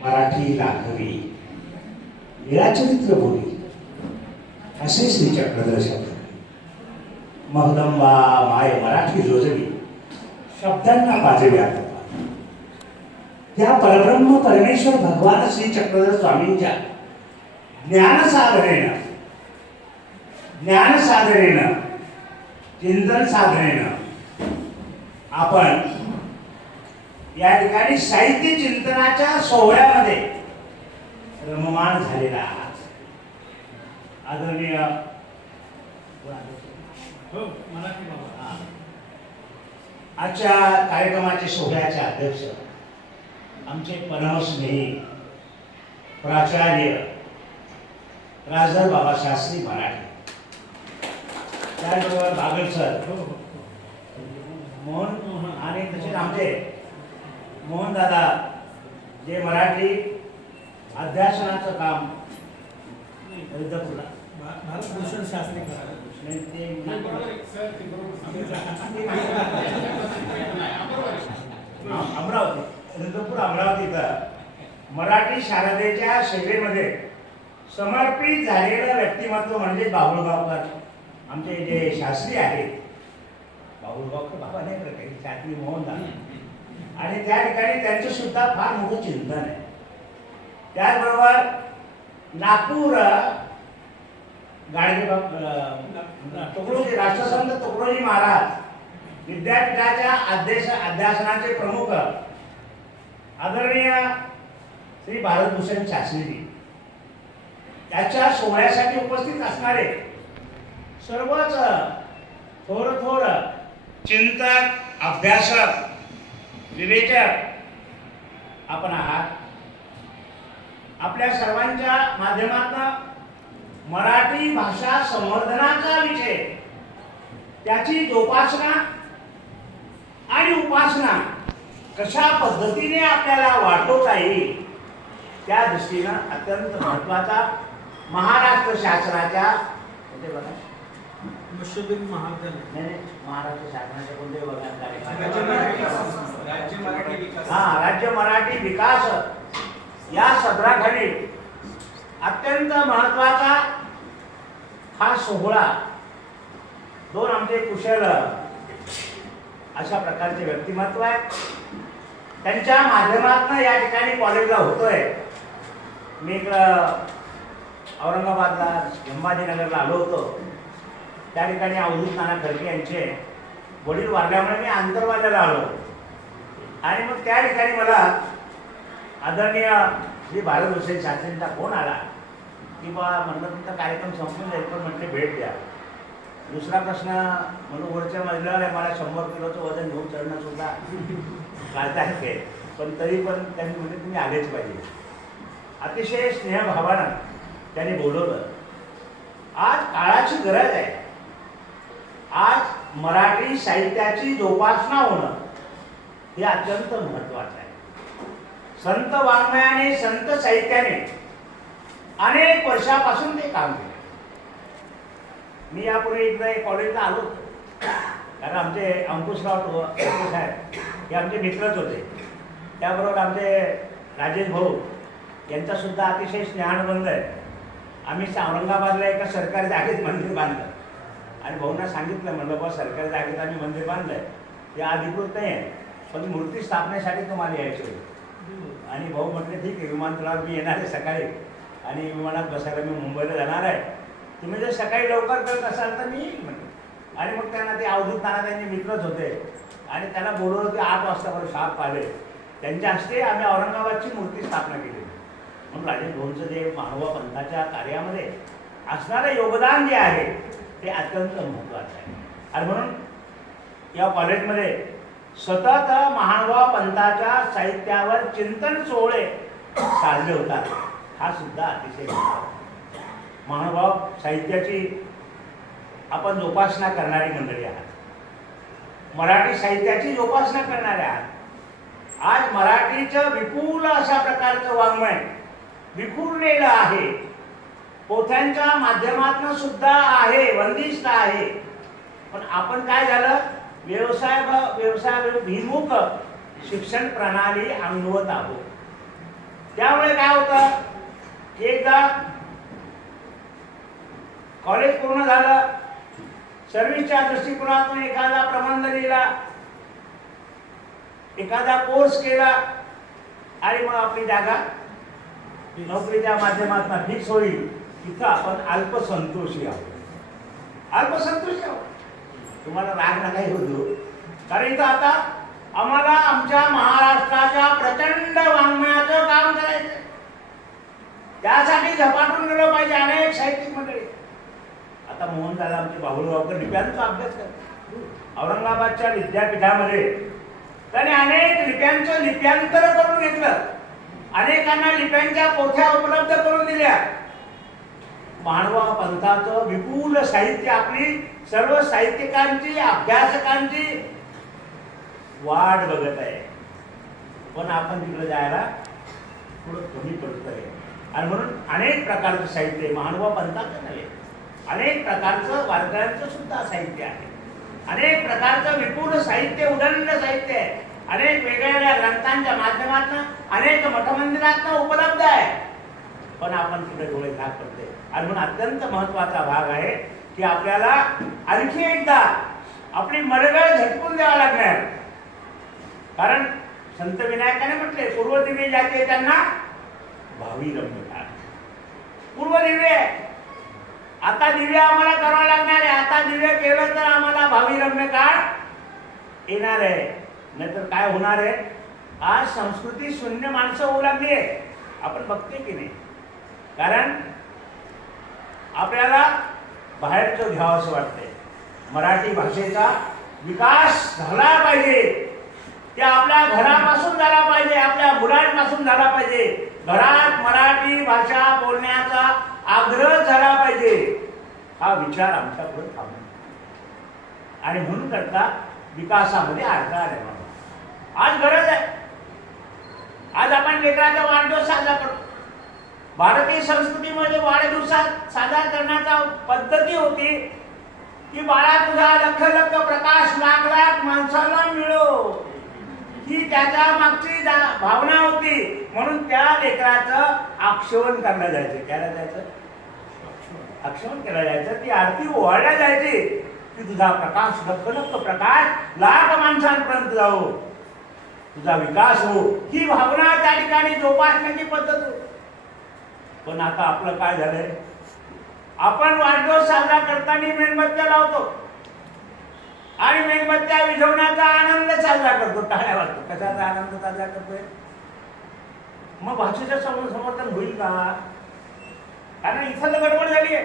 मराठी लाघवी लीळाचरित्र बोली असे श्री चक्रधर शब्द. महदंबा माय मराठी जोजवी शब्दांना पाजव्या त्या परब्रह्म परमेश्वर भगवान श्री चक्रधर स्वामींच्या ज्ञान साधनेनं चिंतन साधनेनं आपण या ठिकाणी साहित्य चिंतनाच्या सोहळ्यामध्ये रममाण झालेला आहात. आदरणीय आजच्या कार्यक्रमाचे सोहळ्याचे अध्यक्ष आमचे परमस्नेही प्राचार्य राजर बाबा शास्त्री मराठे, त्याचबरोबर बागल सर मोहन आणि तसेच आमचे मोहन दादा जे मराठी अध्यासनाचं काम भारतभूषण शास्त्री अमरावती रुद्रपूर अमरावतीचा मराठी शारदेच्या सेवेमध्ये समर्पित झालेलं व्यक्तिमत्व म्हणजे बाबुळगावकर आमचे जे शास्त्री आहेत. बाबुळगावकर बाबा नाही तर काही शास्त्री मोहनदास, आणि त्या ठिकाणी त्यांचं सुद्धा फार मोठं चिंतन आहे. त्याचबरोबर नागपूर तुकडोजी राष्ट्रसंत तुकडोजी महाराज विद्यापीठाच्या अध्यासनाचे प्रमुख आदरणीय श्री भारतभूषण शास्त्रीजी, त्याच्या सोहळ्यासाठी उपस्थित असणारे सर्वच थोर चिंतक, अभ्यासक, विवेचक आपण आहात. आपल्या सर्वांच्या माध्यमातून मराठी भाषा संवर्धनाचा विषय, त्याची जोपासना आणि उपासना कशा पद्धतीने आपल्याला वाटवता येईल त्या दृष्टीनं अत्यंत महत्त्वाचा महाराष्ट्र शासनाच्या महाराष्ट्र शासनाच्या कोणते राज्य मराठी विकास या सदराखाली अत्यंत महत्त्वाचा हा सोहळा दोन आमचे कुशल अशा प्रकारचे व्यक्तिमत्व आहेत, त्यांच्या माध्यमातून या ठिकाणी कॉलेजला होतोय. मी इकडं औरंगाबादला संभाजीनगरला आलो होतो. त्या ठिकाणी अवधूत नाना खडके यांचे वडील वारल्यामुळे मी आंतरवाल्याला आलो, आणि मग त्या ठिकाणी मला आदरणीय श्री भारतभूषण शास्त्रींचा फोन आला की बा म्हणलं तुमचा कार्यक्रम संपून जाईल, पण म्हटले भेट द्या. दुसरा प्रश्न म्हणून वरच्या मजल्यावर मला 100 किलोचं वजन घेऊन चढणं सुद्धा काढता येते, पण तरी पण त्यांनी म्हणजे तुम्ही आलेच पाहिजे. अतिशय स्नेहभावानं त्यांनी बोलवलं. आज काळाची गरज आहे. आज मराठी साहित्याची जोपासना होणं हे अत्यंत महत्त्वाचं आहे. संत वाङ्मयाने, संत साहित्याने अनेक वर्षापासून ते काम केले. मी यापूर्वी एकदा कॉलेजला आलो, कारण आमचे अंकुशराव साहेब हे आमचे मित्रच होते. त्याबरोबर आमचे राजेश भाऊ यांचा सुद्धा अतिशय स्नेहानुबंध आहे. आम्ही औरंगाबादला एका सरकारी जागेत मंदिर बांधलं, आणि भाऊंना सांगितलं, म्हणलं बा सरकारी जागेत आम्ही मंदिर बांधलंय, ते अधिकृत नाही आहे, पण मूर्ती स्थापनेसाठी तुम्हाला यायचं होतं. आणि भाऊ म्हटले ठीक आहे, विमानतळावर मी येणार आहे सकाळी, आणि विमानात बसायला मी मुंबईला जाणार आहे, तुम्ही जर सकाळी लवकर करत असाल तर मी येईल म्हटलं. आणि मग त्यांना ते अवधूत नाना त्यांचे मित्रच होते, आणि त्यांना बोलवलं की 8 वाजता बरं शार्प आले. त्यांच्या हस्ते आम्ही औरंगाबादची मूर्ती स्थापना केली. म्हणून राजेश भाऊंचं जे महानुभाव पंथाच्या कार्यामध्ये असणारं योगदान जे आहे ते अत्यंत महत्त्वाचं आहे. आणि म्हणून या कॉलेजमध्ये सतत महानुभाव पंथाच्या साहित्यावर चिंतन सोहळे साजले होतात. हा सुद्धा अतिशय महानुभाव साहित्याची आपण जोपासना करणारी मंडळी आहात. मराठी साहित्याची जोपासना करणारे आहात. आज मराठीचं विपुल अशा प्रकारचं वाङ्मय विखुरलेलं आहे. पोथ्यांच्या माध्यमातून सुद्धा आहे, वंदिष्ट आहे. पण आपण काय झालं, व्यवसायाभिमुख शिक्षण प्रणाली अंगवत आहोत. त्यामुळे काय होतं, एकदा कॉलेज पूर्ण झालं, सर्व्हिसच्या दृष्टिकोनातून एखादा प्रबंध लिहिला, एखादा कोर्स केला आणि मग आपली जागा नोकरीच्या माध्यमातून फिक्स होईल, तिथं आपण अल्पसंतोषी आहोत. अल्पसंतोषी आहोत. तुम्हाला राग नका होतो, कारण इथं आता आम्हाला आमच्या महाराष्ट्राच्या प्रचंड वाङ्मयाचं काम करायचं, त्यासाठी झपाटून गेलं पाहिजे. अनेक साहित्यिक मंडळी, आता मोहनदादा आमचे बाहुळगावकर लिप्यांचा अभ्यास करतात औरंगाबादच्या विद्यापीठामध्ये, त्याने अनेक लिप्यांचं लिप्यांतर करून घेतलं, अनेकांना लिप्यांच्या पोथ्या उपलब्ध करून दिल्या. मानवा पंथाचं विपुल साहित्य, आपली सर्व साहित्यिकांची अभ्यासकांची वाट बघत आहे, पण आपण तिकडे जायला थोडं कमी पडतंय. आणि म्हणून अनेक प्रकारचं साहित्य, मानवा पंथाचं नव्हे, अनेक प्रकारचं वारकऱ्यांचं सुद्धा साहित्य आहे, अनेक प्रकारचं विपुल साहित्य, उदंड साहित्य आहे, अनेक वेगवेगळ्या ग्रंथांच्या माध्यमातून, अनेक मठमंदिरातून उपलब्ध आहे, पण आपण तिकडे डोळे झाक करते. आणि म्हणून अत्यंत महत्वाचा भाग आहे की आपल्याला आणखी एकदा आपली मरगळ झटकून द्यावा लागणार. कारण संत विनायकाने म्हटले, पूर्व दिव्य ज्याचे त्यांना भावी रम्य काळ. पूर्व दिव्य आता दिव्य आम्हाला करावं लागणार आहे. आता दिव्य केलं तर आम्हाला भावी रम्य काळ येणार आहे, नाहीतर काय होणार आहे. आज संस्कृती शून्य माणसं होऊ लागली आहे, आपण बघते की नाही. कारण आपल्याला बाहेरचं घ्यावं असं वाटतंय. मराठी भाषेचा विकास झाला पाहिजे, ते आपल्या घरापासून झाला पाहिजे, आपल्या मुलांपासून झाला पाहिजे. घरात मराठी भाषा बोलण्याचा आग्रह झाला पाहिजे, हा विचार आमच्या पुढे थांबला. आणि म्हणून करता विकासामध्ये अडथळा निर्माण. आज गरज आहे. आज आपण लेकराचा वाढदिवस साजरा करतो. भारतीय संस्कृतीमध्ये वाढदिवसात साजरा करण्याचा पद्धती होती की बाळा तुझा लख लख प्रकाश लाख लाख माणसाला मिळो, ही त्याच्या मागची भावना होती. म्हणून त्या लेकराचं आक्षेपण करण्यात जायचं. त्याला जायचं आक्षेपण केलं जायचं, ती आरती ओवाळल्या जायची की तुझा प्रकाश लख लख प्रकाश लाख माणसांपर्यंत जाओ, तुझा विकास हो, ही भावना त्या ठिकाणी जोपासण्याची पद्धत होती. पण आता आपलं काय झालंय, आपण वाढदिवस साजरा करताना मेणबत्त्या लावतो आणि मेणबत्त्या विझवण्याचा आनंद साजरा करतो, टाळ्या वाजतो. कशाचा आनंद साजरा करतोय? मग भाषेचं समर्थन होईल का? कारण इथं तर गडबड झाली आहे.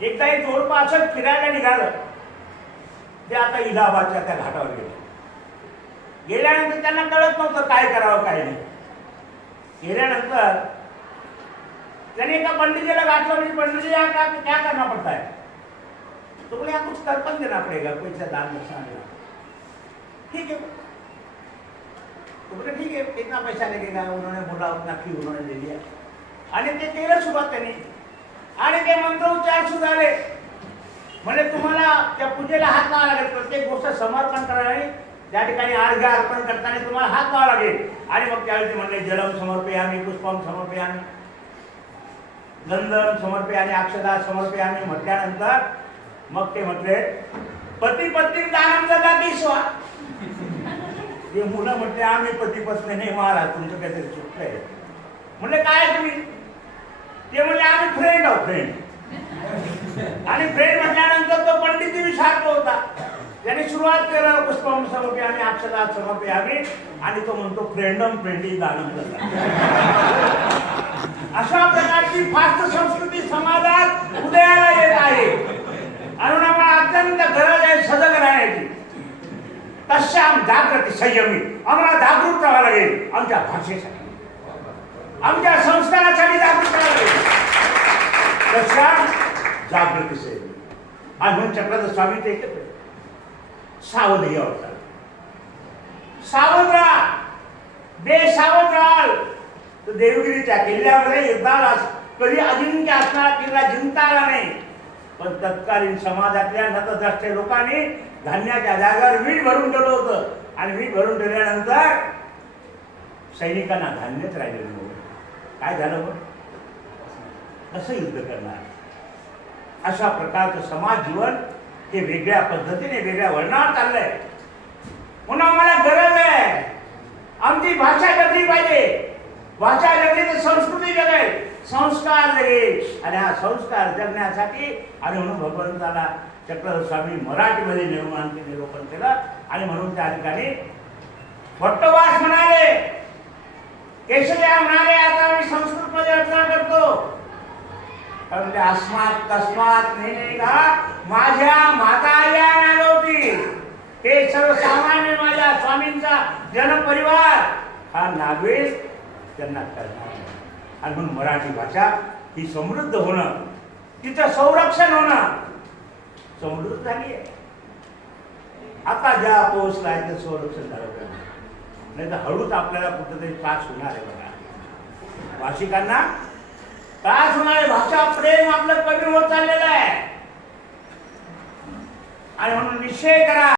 एकदा एक जोडपं असं फिरायला निघालं, ते आता इलाहाबादच्या त्या घाटावर गेलं. गेल्यानंतर त्यांना कळत नव्हतं काय करावं काय नाही. गेल्यानंतर त्याने एका पंडितजीला गाठलं, म्हणजे पंडित जी क्या करना पड़ता है? तो बोले कुछ तर्पण देना पड़ेगा, कोई सा दान दक्षिणा देना. ठीक है. तो बोले ठीक है, कितना पैसा लगेगा? उन्होंने बोला उतना फी उन्होंने दे दिया. आणि ते केलं सुरुवात त्यांनी, आणि ते मंत्रोच्चार सुरू झाले. म्हणजे तुम्हाला त्या पूजेला हात लावावा लागेल, प्रत्येक गोष्ट समर्पण करायला, त्या ठिकाणी अर्घ्य अर्पण करताना तुम्हाला हात लावावा लागेल. आणि मग त्यावेळी ते म्हणले जलम समर्पयामी, पुष्पम समर्पयामी, गंधम समर्पयामी, अक्षदा समर्पयामी म्हटल्यानंतर मग ते म्हटले पती पत्नी दानम ददाती स्वा. ते मुलं म्हटले आम्ही पती पत्नी नाही महाराज, तुमचं काहीतरी चुकलंय. म्हणले काय तुम्ही? ते म्हणले आम्ही फ्रेंड आहोत, फ्रेंड. आणि फ्रेंड म्हटल्यानंतर तो पंडित विचारतो होता, त्याने सुरुवात केलं पुष्पम समर्पयामी, अक्षदा समर्पयामी, आणि तो म्हणतो फ्रेंडम फ्रेंडी दानम ददाती. अशा प्रकारची फास्ट संस्कृती समाजात उदयाला येत आहे. आणि आम्हाला अत्यंत गरज आहे सजग राहण्याची. तशाम जागृती संयमी, आम्हाला जागृत राहावं लागेल. आमच्या भाषेसाठी, आमच्या संस्कारासाठी जागृत राहावं लागेल. तशाम जागृती संयमी. आणि म्हणून चक्रधर स्वामी ते सावध यावं, सावध राहा. बेसावध राहाल तर देवगिरीच्या किल्ल्यामध्ये युद्धाला कधी अजिंक्य असणारा किल्ला जिंकता आला नाही. पण तत्कालीन समाजातल्या नतद्रष्ट लोकांनी धान्याच्या जागेवर वीट भरून ठेवलं होतं. आणि वीट भरून ठेवल्यानंतर सैनिकांना धान्यच राहिलेलं नव्हतं. काय झालं मग? कसं युद्ध करणार? अशा प्रकारचं समाज जीवन हे वेगळ्या पद्धतीने वेगळ्या वळणावर चाललंय. म्हणून आम्हाला गरज आहे, आमची भाषा जगली पाहिजे. भाषा जगली तर संस्कृती जगेल, संस्कार जगेल. आणि हा संस्कार जगण्यासाठी आणि म्हणून भगवंताला चक्रधर स्वामी मराठीमध्ये निरूपण केलं. आणि म्हणून त्या ठिकाणी भट्टवास म्हणाले, केशवया म्हणाले, आता आम्ही संस्कृतमध्ये रचना करतो. कारण ते अस्मात तस्मात नेनेगा माझ्या माता या नागवती. हे सर्वसामान्य माझ्या स्वामींचा जनपरिवार हा नागवेश त्यांना करणार. आणि म्हणून मराठी भाषा ही समृद्ध होणं, तिचं संरक्षण होणं समृद्ध झाली आहे. आता ज्या पोहोचलाय ते संरक्षण झालं पाहिजे, नाही तर हळूच आपल्याला कुठेतरी त्रास होणार आहे. बघा, भाषिकांना त्रास होणार आहे. भाषा प्रेम आपलं कमी होत चाललेलं आहे. आणि म्हणून निश्चय करा,